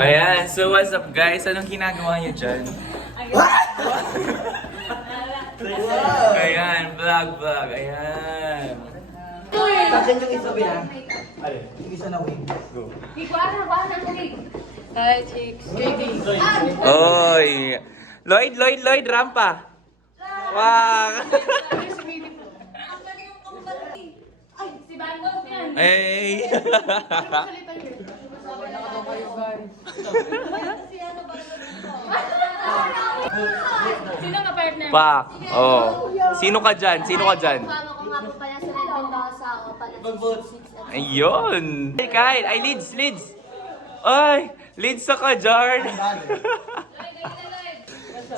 Ayan, so what's up guys? Anong ginagawa niyo dyan? Ayan, vlog. Ayan. Tapos yung isa ba yan? Yung isa na wing. Go. Hi, chicks. JD. Oy! Lloyd, rampa! Wow! Si Bandolf yan. Hey! Sino ka partner? Pak! Oh. Sino ka dyan? Kasama ko nga po pala si Red Mendoza o pala si 6 at Ayun! Ay, Kyle! Ay, Lids! Ay! Lids sa ka, Jar!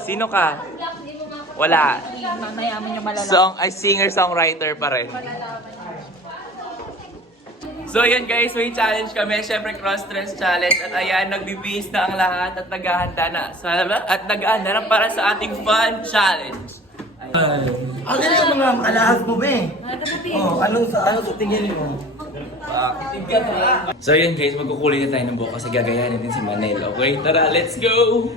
Sino ka? Wala. Mamaya mo niyo malalaman. Singer-songwriter pa rin. So yun guys, may challenge kami. Siyempre cross-dress challenge. At ayan, nagbibihis na ang lahat at naghahanda na para sa ating fun challenge. Ano yung mga alahas mo ba eh? Oh, anong sa tingin mo? So yun guys, magkukulit na tayo ng buhok kasi gagayahin din si Manel. Okay, tara, let's go!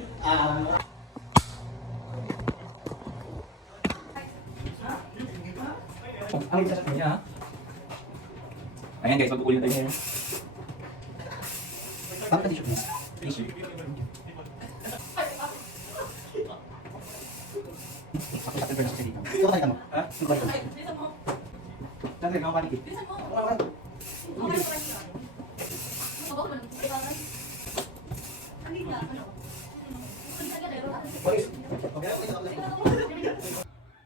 Ang itas mo niya. Ayan guys, magkukulit tayo ngayon. Bakit ka tissue mo? Tissue. Ito ka mo? Ha? Ito ka mo? Saan ka panikit?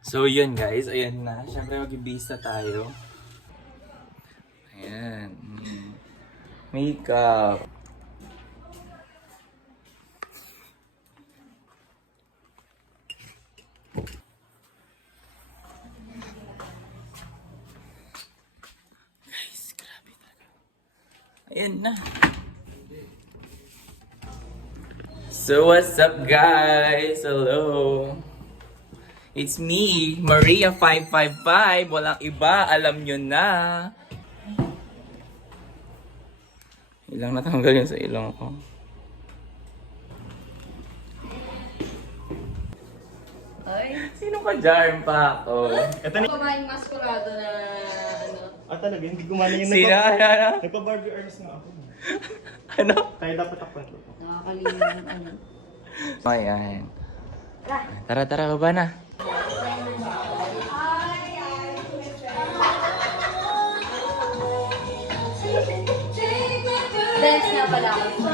So yun guys, ayan na. Siyempre mag-ibis na tayo. Ayan. Makeup. Guys, grabe talaga. Ayan na. So what's up guys? Hello. It's me, Maria 555. Walang iba, alam nyo na. Ilang natanggal yun sa ilong ko. Ay. Sino ka dyan pa ako? Kumain maskurado na ano. Talaga, hindi gumana yung Sino? Ano? Nagpa-Barbie Ernest nga ako. Ano? Kaya dapat ako. Nakakalimutan ano. Ayan. Tara, baba na. Dance na pala ako.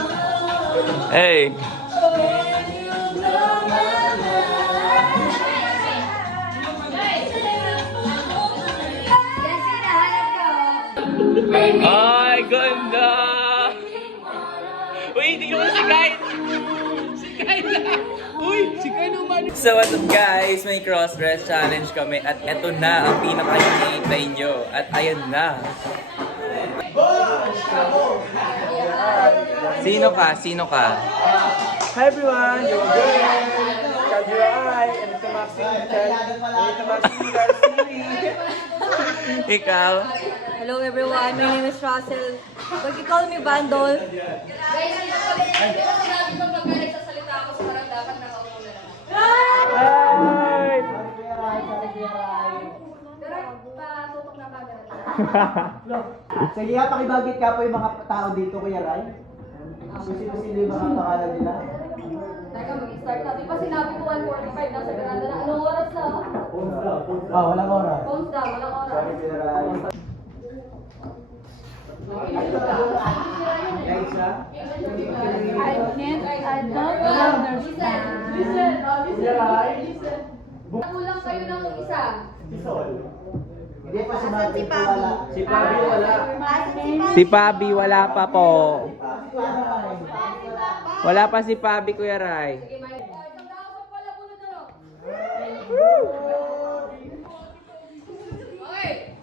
Hey! Ay, ganda! Uy, tingnan mo si Kyle! Si Kyle! Uy, si Kyle naman! So what's up guys? May cross-dress challenge kami at eto na ang pinaka-hinihintay nyo. At ayun na. Sino ka? Hi everyone! You're good! Chandra I, and it's a Maxine Ikaw? Hello everyone, my name is Russell. But you call me Bandol. Guys, di ba sinabi ko pag nagsasalita ako sa parang dapat nakauna lang. Hi! Pero tutok na bagay. Sige nga, pakibagit ka po yung mga tao dito, Kuya Ray. Sino yung mga pangalan nila? Teka, mag-start na. Di ba sinabi ko 1:45 nasa Granada na? Anong oras na? Walang oras. Phones down, walang oras. Sorry, Kuya Ray. Guys, ha? I don't understand. Listen. Kulang kayo ng isa. Hindi pa si Marvin wala. Si Pabi wala. Si Pabi wala pa po. Wala pa si Pabi, Kuya Ray. Sige, Mike. Isang dapat pala muna dalo. Okay.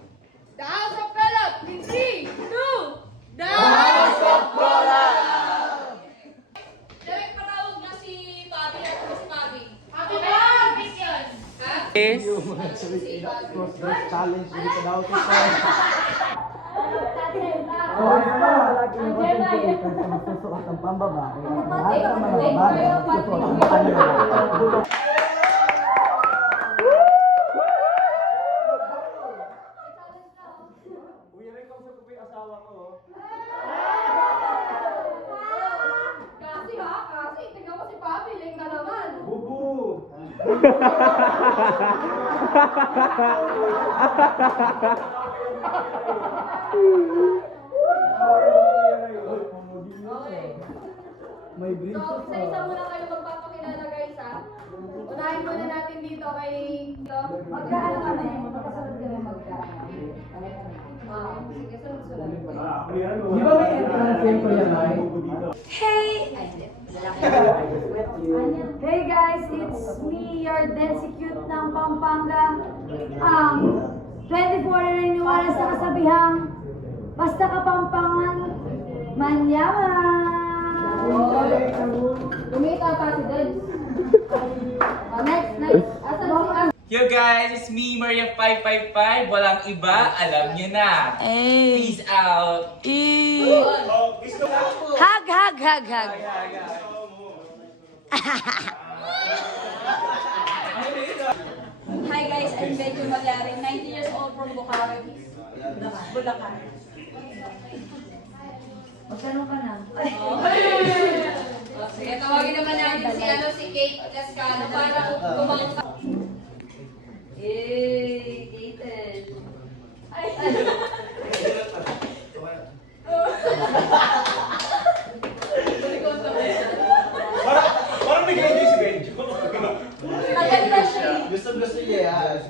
The House of Ballot in 3, 2, the House of Ballot! Direct patawag na si Bobby at si Bobby. Happy birthday! Ha? Yes. Cross-dress challenge dito daw. So, ito na lagi yung content creator sa magsusuot ng pambabae. Lahat ng mga babae magsusuot ng pambabae. Kasi, tingnan mo si Papi, ling na naman. May So, isa-isa muna kayo magpapakilala guys ha. Unahin muna natin dito kay... Magkaano kami? Magkasunod kami magkaano. Sige, sunod-sunod. Di ba may entrance game ko yan, Rai? Hey! Hey guys, it's me, your Densy Cute ng Pampanga. 24 na naniniwala sa kasabihang, basta Kapampangan, manyaman! Kumita pa si Dens. Next. Asan si Yo guys, it's me, Maria 555. Walang iba, alam nyo na. Peace out. Hug. Hi guys, I'm Benjo Malyari, 90 years old from Bukhari, Bulacan. Magkano ka na? Sige, tawagin naman natin si Kate Lascano para kumangka. Kated. Parang may ganyan si Benjo. Maganda siya. Gusto niya yan.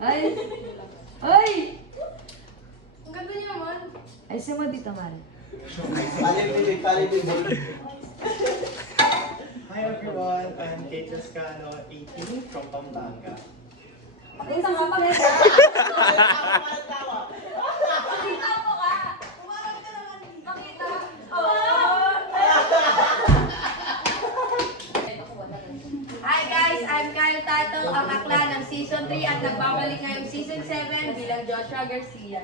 Ay! Ang ganda niya naman. Ay, simo dito man. Hi everyone, I'm Kate Lascano, 18 from Pampanga. Pakita mo ka. Pakita mo ka. Umarap ka naman. Pakita. Hi guys, I'm Kyle Tato, ang akla ng Season 3 at nagbabalik ngayong Season 7 bilang Joshua Garcia.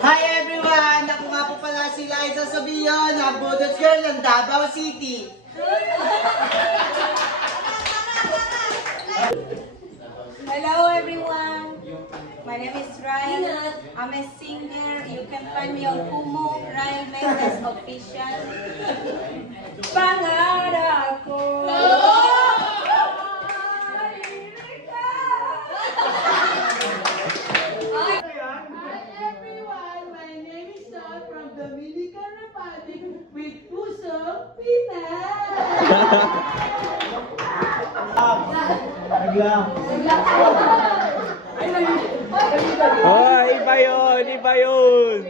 Hi everyone! Ako nga po pala si Liza Sabion, ang Budots Girl ng Davao City. Hello everyone. My name is Ryan. I'm a singer. You can find me on Kumu, Ryan Mendes Official. Pangarap ko. Hi everyone, my name is Sean from Dominican Republic with Puso Pinas. Oh, iba yun.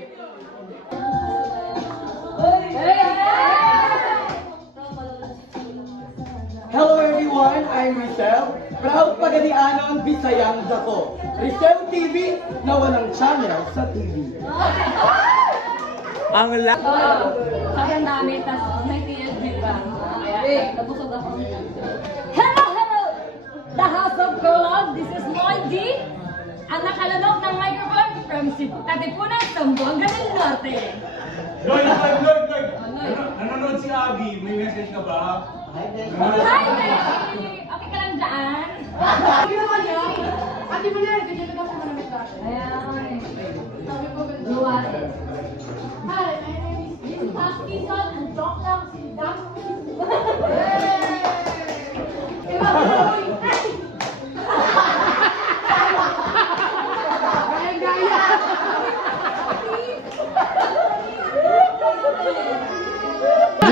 Hello everyone, I'm Richelle. Proud Pagadianon, Bisayang Dako. Richelle TV, na walang channel sa TV. Ang la... Sabi namin, tas 90 years di ba? Nabusog ako. Hello! The House of Girl, this is Lloyd D. Ang nakalanok ng microphone from Katipunan, Zamboanga del Norte. Lloyd! Nanonood si Abby. May message ka ba? Hi, baby! Okay ka lang dyan? Sabi naman niya, ate mo niya, ganyan na ako manamit ka. Ayan. Sabi ko, ganyan. Luwan. Hi, my name is Paskison and joke lang si Dan.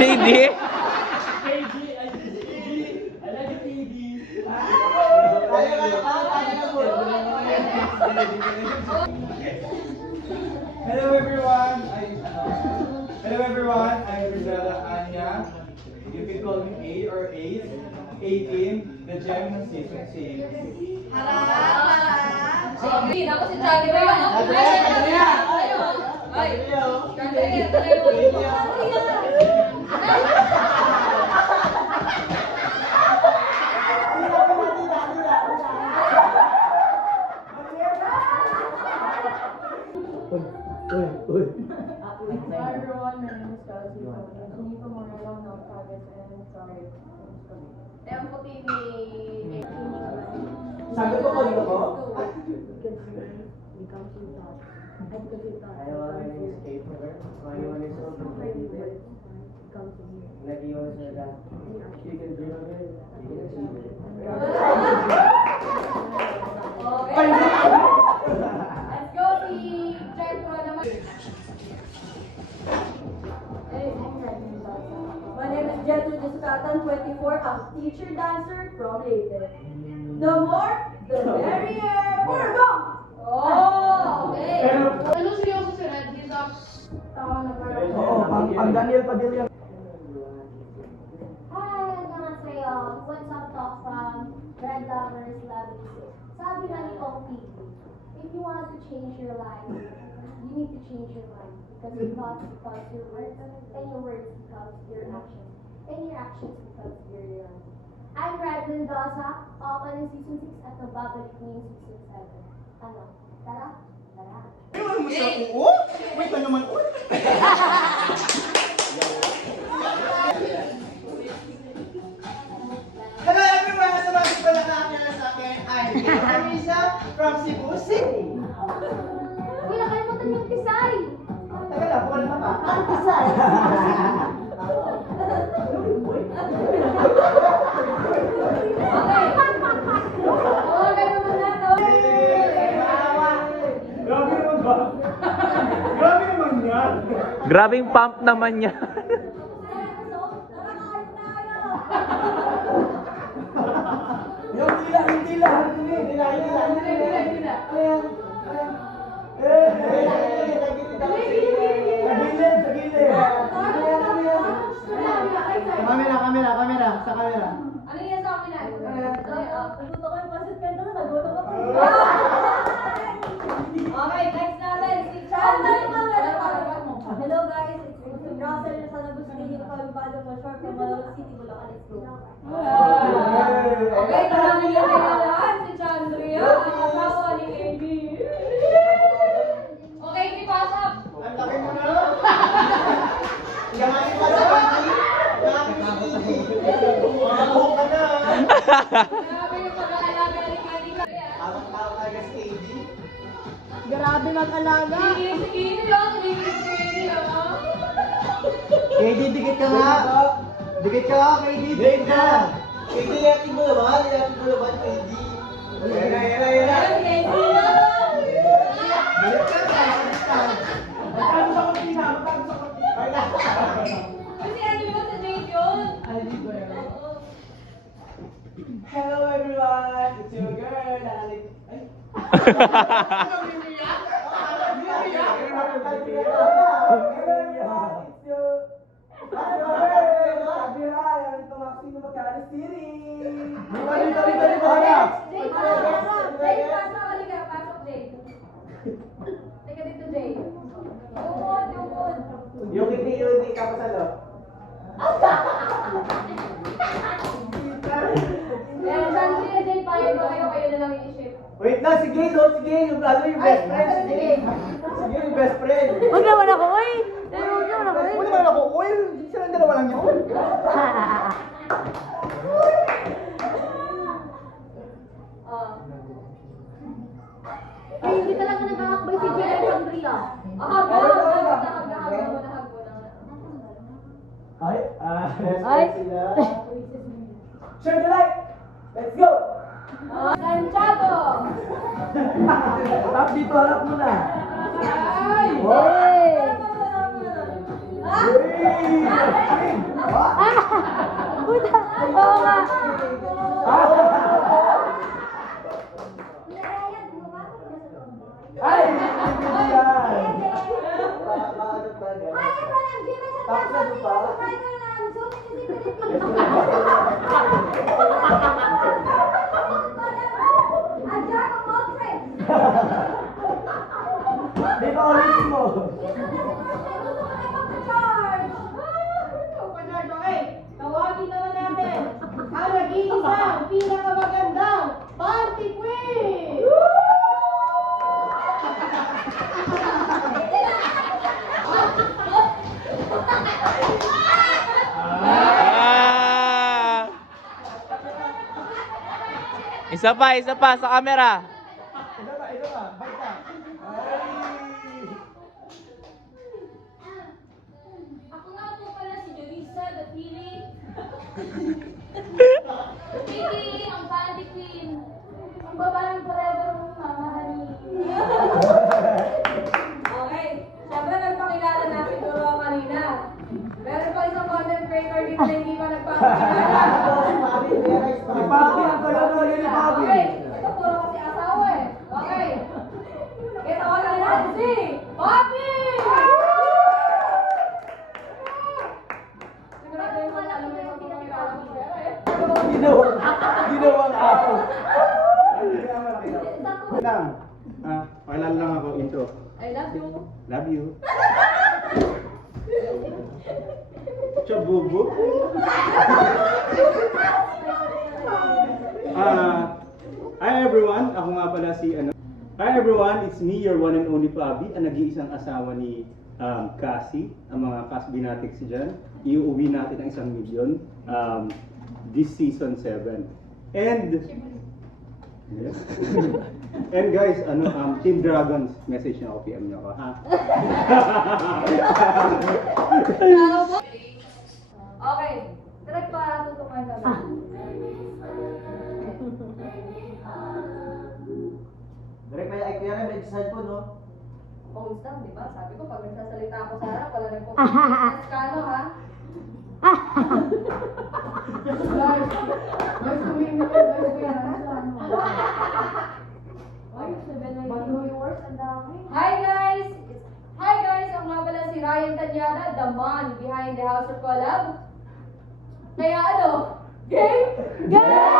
JD? Hello everyone, I'm Rizella Anya. You can call me A or Ace. 18, the gem ng season 6. Hindi, ako si Johnny ba yun? Ay, Hi everyone, my name is Kelsey. Hindi ko Morello ng Travis and sorry. Ang puti ni Sabi ko kanina ko? Okay. Let's go si Centro naman. My name is Jetro Discatan, 24, a teacher dancer from Leyte. The more, the merrier. Purgo! Oh! Okay. Ano seryoso si Red? He's up. Tama na parang. Oo, pang Daniel Padilla. Hi, annyeonghaseyo. What's up, talk from Red Lovers Love You. Sabi nga ni Kofi, if you want to change your life, you need to change your mind. Because your thoughts becomes your words, and your words becomes your actions, and your actions becomes your reality. I'm Red Mendoza, open in season 6 at nababalik ngayon season 7. Ano? Tara? Tara! Ewan mo sa uo? Wait na naman uo. Hello everyone! Sa mga people na nakakilala sa akin, I'm Arisa from Cebu City. Uy, nakalimutan yung tisay! Taga lang, buwan ka pa. Ang tisay! Okay naman na to. Grabe naman ba? Grabe naman yan. Grabing pump naman niya. Yung dila, yung dila. Dila. Kamera. Sa kamera. Ano yan sa akin na? Naguto ko yung pasit kaya na naguto ko. Okay, next natin si Chan. Hello guys, it's Russell sa Nagustin yung Kalubado mo, short from Malolo City, Bulacan. Let's go. Okay, marami na kailangan si Chandria, ang asawa ni KB. Okay, ipasok. Ang laki mo na. Gamanin pa sa kanil. Buhok ka na. Grabe yung pag-aalaga ni Kanika. Tawag talaga si AD. Grabe mag-alaga. Tumigil lang, ah. KD, dikit ka nga. Dikit ka nga, KD. Dikit ka. KD, yakin mo naman. Yakin mo naman, KD. Yan. Dikit ka. Magkano sa kutina? Kasi ano yun sa Jade yun? Hello everyone, it's your girl, Alex. Ay. Jade, pasok. Halika, pasok, Jade. Teka dito, Jade. Umod. Yung hindi kapasalo. Yan, Chandria, Jade, pahay ba kayo na lang i-ship? Wait na, sige, yung brother, yung best friend. Sige, yung best friend. Huwag naman ako, uy! Huwag naman ako, uy! Huwag naman ako, uy, silang dalawa lang yun. Ay, hindi talaga nagkakakbay si Jay at Andrea. Hag mo na. Ay, best Ay. friend sila. Share the light! Let's go! Santiago! Tap dito, harap mo na. Ay! Hey! Puta! Oo nga! Ay, hindi yan. Hi everyone, I'm Jimmy Tapos na Santiago. ba? Survivor na I'm so A jack of all trades. Di ba ulitin mo? Tawagin naman natin ang nag-iisang pinakamagandang party queen! Isa pa sa camera. Isa pa, balik ka. Ako nga po pala si Jonisa, the feeling. Vicky, ang Candy Queen. Ang babaeng forever mong mamahalin. Okay. Siyempre, nagpakilala na siguro ako kanina. Meron pa isang content creator dito na hindi pa nagpapakilala. Si Papi, ang kalabaw ni Papi. Okay. Ito puro kasi asawa eh. Okay. Ito ko lang natin si Papi! Sigurado yung mga alam mo yung pagpapakilala ko pero eh. Ginawang ako. Lang. Pakilala lang ako, intro. I love you. Love you. Chabubu. Hi everyone, ako nga pala si Hi everyone, it's me, your one and only Fabi, ang nag-iisang asawa ni Cassie, ang mga Casbinatics dyan. Iuwi natin ang 1 million this season 7. And yes. And guys, Team Dragons, message na ako, PM nyo ako, ha? Okay. Direct pa tutukan kami. Direk, may kuya rin, may cellphone, no? Always lang, di ba? Sabi ko, pag nagsasalita ako sa harap, wala nagpo-focus. Kano, ha? Guys, tumingin ko, guys, kuya. Ay, 7 viewers, ang dami. Hi, guys! Hi, guys! Ang nga pala si Ryan Tanyada, the man behind the House of Collab. Kaya ano? Game? Game!